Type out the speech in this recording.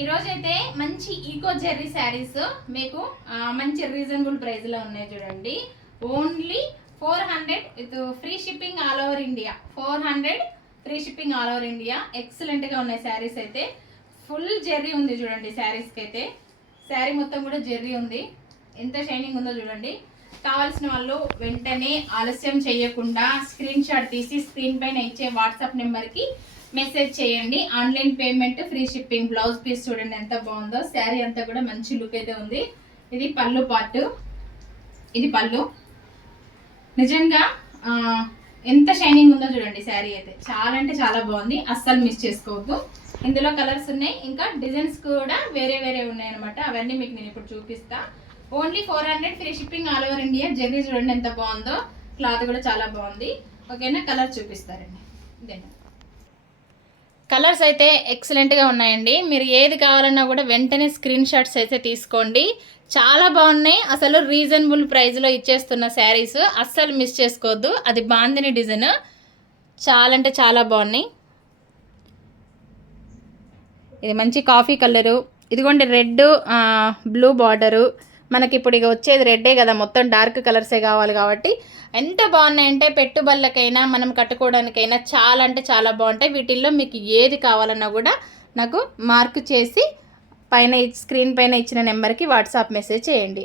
ఈరోజైతే మంచి eco Jerry saris మీకు మంచి రీజనబుల్ ప్రైస్లో ఉన్నాయి చూడండి. Only 400 with free shipping all over India. 400 free shipping all over India. ఎక్సలెంట్గా ఉన్నాయి శారీస్ అయితే. ఫుల్ జెర్రీ ఉంది చూడండి శారీస్కి అయితే. శారీ మొత్తం కూడా జెర్రీ ఉంది. ఎంత షైనింగ్ ఉందో చూడండి. కావాల్సిన వాళ్ళు వెంటనే ఆలస్యం చేయకుండా స్క్రీన్ షాట్ తీసి స్క్రీన్ పైన ఇచ్చే వాట్సాప్ నెంబర్కి మెసేజ్ చేయండి. Online payment, free shipping. Blouse piece చూడండి ఎంత బాగుందో. శారీ అంతా కూడా మంచి లుక్ అయితే ఉంది. ఇది పళ్ళు పార్ట్, ఇది పళ్ళు. నిజంగా ఎంత షైనింగ్ ఉందో చూడండి. శారీ అయితే చాలా అంటే చాలా బాగుంది. అస్సలు మిస్ చేసుకోవద్దు. ఇందులో కలర్స్ ఉన్నాయి, ఇంకా డిజైన్స్ కూడా వేరే వేరే ఉన్నాయి అనమాట. అవన్నీ మీకు నేను ఇప్పుడు చూపిస్తా. Only 400 free shipping all over India. Jerry చూడండి ఎంత బాగుందో. క్లాత్ కూడా చాలా బాగుంది. ఓకేనా, కలర్ చూపిస్తారండి. ఇదేనా కలర్స్ అయితే ఎక్సలెంట్గా ఉన్నాయండి. మీరు ఏది కావాలన్నా కూడా వెంటనే స్క్రీన్ షాట్స్ అయితే తీసుకోండి. చాలా బాగున్నాయి. అసలు రీజనబుల్ ప్రైస్లో ఇచ్చేస్తున్న శారీస్ అస్సలు మిస్ చేసుకోవద్దు. అది బాందిని డిజైన్, చాలా అంటే చాలా బాగున్నాయి. ఇది మంచి కాఫీ కలరు. ఇదిగోండి రెడ్ బ్లూ బార్డరు. మనకి ఇప్పుడు ఇక వచ్చేది రెడ్డే కదా, మొత్తం డార్క్ కలర్సే కావాలి కాబట్టి ఎంత బాగున్నాయంటే పెట్టుబడులకైనా మనం కట్టుకోవడానికైనా చాలా అంటే చాలా బాగుంటాయి. వీటిల్లో మీకు ఏది కావాలన్నా కూడా నాకు మార్క్ చేసి పైన స్క్రీన్ పైన ఇచ్చిన నెంబర్కి వాట్సాప్ మెసేజ్ చేయండి.